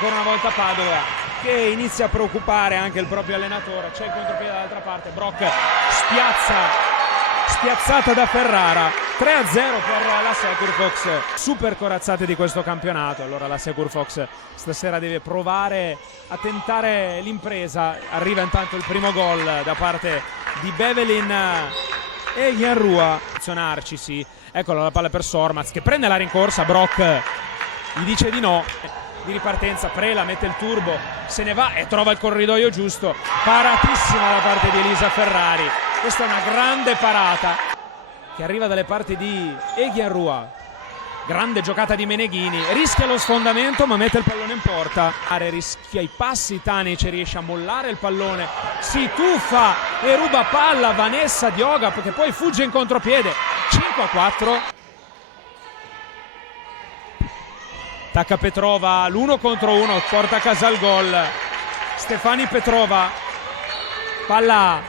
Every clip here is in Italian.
ancora una volta Padova, che inizia a preoccupare anche il proprio allenatore. C'è il contropiede dall'altra parte, Brock spiazzata da Ferrara. 3-0 per la Securfox. Super corazzate di questo campionato. Allora la Securfox stasera deve provare a tentare l'impresa. Arriva intanto il primo gol da parte di Bevelin e Gianrua. Azionarcisi. Eccolo la palla per Sormaz che prende la rincorsa. Brock gli dice di no. Di ripartenza Prela mette il turbo, se ne va e trova il corridoio giusto. Paratissima da parte di Elisa Ferrari. Questa è una grande parata che arriva dalle parti di Egiarrua. Grande giocata di Meneghini, rischia lo sfondamento ma mette il pallone in porta. Rischia i passi, Tanic riesce a mollare il pallone, si tuffa e ruba palla Vanessa Diogap che poi fugge in contropiede. 5-4. Attacca Petrova, l'1 contro 1, porta a casa il gol. Stefani Petrova, palla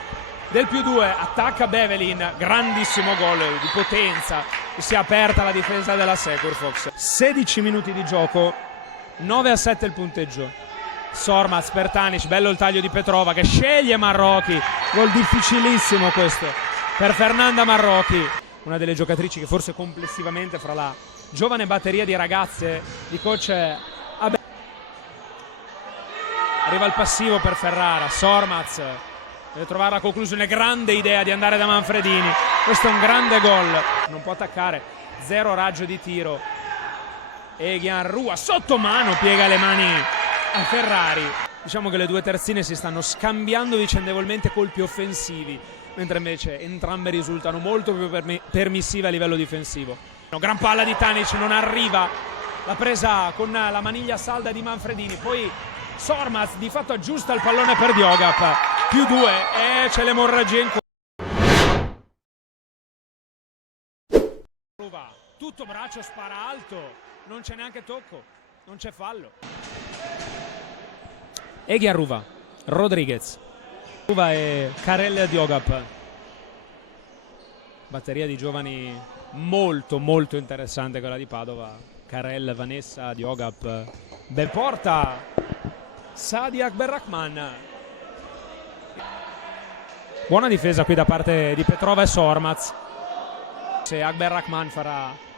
del +2, attacca Bevelin, grandissimo gol di potenza. Si è aperta la difesa della Securfox. 16 minuti di gioco, 9-7 il punteggio. Sormaz per Tanic, bello il taglio di Petrova che sceglie Marrochi. Gol difficilissimo questo per Fernanda Marrochi, una delle giocatrici che forse complessivamente fra la giovane batteria di ragazze di coach arriva il passivo per Ferrara. Sormaz deve trovare la conclusione, grande idea di andare da Manfredini, questo è un grande gol, non può attaccare, 0 raggio di tiro. E Gianrua sotto mano piega le mani a Ferrari. Diciamo che le due terzine si stanno scambiando vicendevolmente colpi offensivi, mentre invece entrambe risultano molto più permissive a livello difensivo. Gran palla di Tanic, non arriva la presa con la maniglia salda di Manfredini, poi Sormaz di fatto aggiusta il pallone per Diogap, +2 e c'è l'emorragia in cuore. Tutto braccio, spara alto, non c'è neanche tocco, non c'è fallo. Egiarrua, Rodriguez, Ruva e Carella Diogap. Batteria di giovani molto interessante quella di Padova. Carel, Vanessa Diogap, porta Sadi Akberrahman. Buona difesa qui da parte di Petrova e Sormaz. Se Akberrahman farà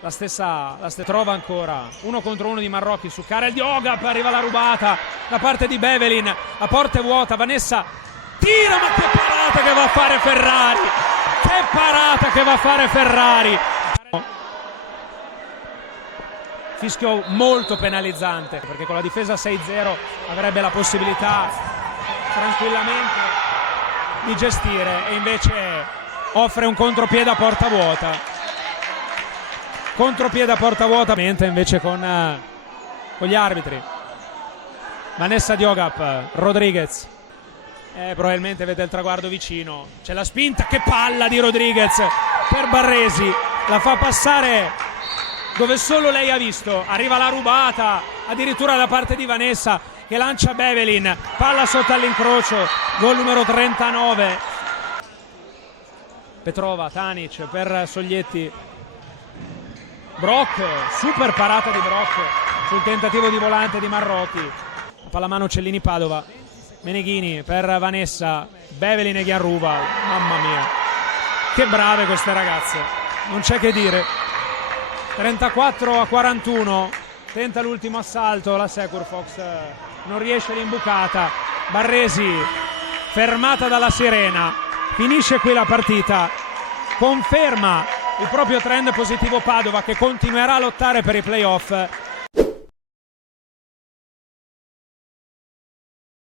la stessa trova ancora 1 contro 1 di Marrochi su Carel Diogap, arriva la rubata da parte di Bevelin, la porta è vuota, Vanessa tira, ma che parata che va a fare Ferrari! Che parata che va a fare Ferrari! Fischio molto penalizzante perché con la difesa 6-0 avrebbe la possibilità tranquillamente di gestire e invece offre un contropiede a porta vuota. Contropiede a porta vuota, mentre invece con gli arbitri. Vanessa Diogap, Rodriguez. Probabilmente vede il traguardo vicino, c'è la spinta, che palla di Rodriguez per Barresi, la fa passare dove solo lei ha visto, arriva la rubata addirittura da parte di Vanessa che lancia Bevelin, palla sotto all'incrocio, gol numero 39. Petrova, Tanic per Soglietti, Brock, super parata di Brock sul tentativo di volante di Marrochi. Pallamano Cellini Padova, Meneghini per Vanessa, Bevelin e Gianrua. Mamma mia, che brave queste ragazze, non c'è che dire. 34-41, tenta l'ultimo assalto la Securfox, non riesce l'imbucata. Barresi fermata dalla sirena, finisce qui la partita, conferma il proprio trend positivo Padova che continuerà a lottare per i playoff.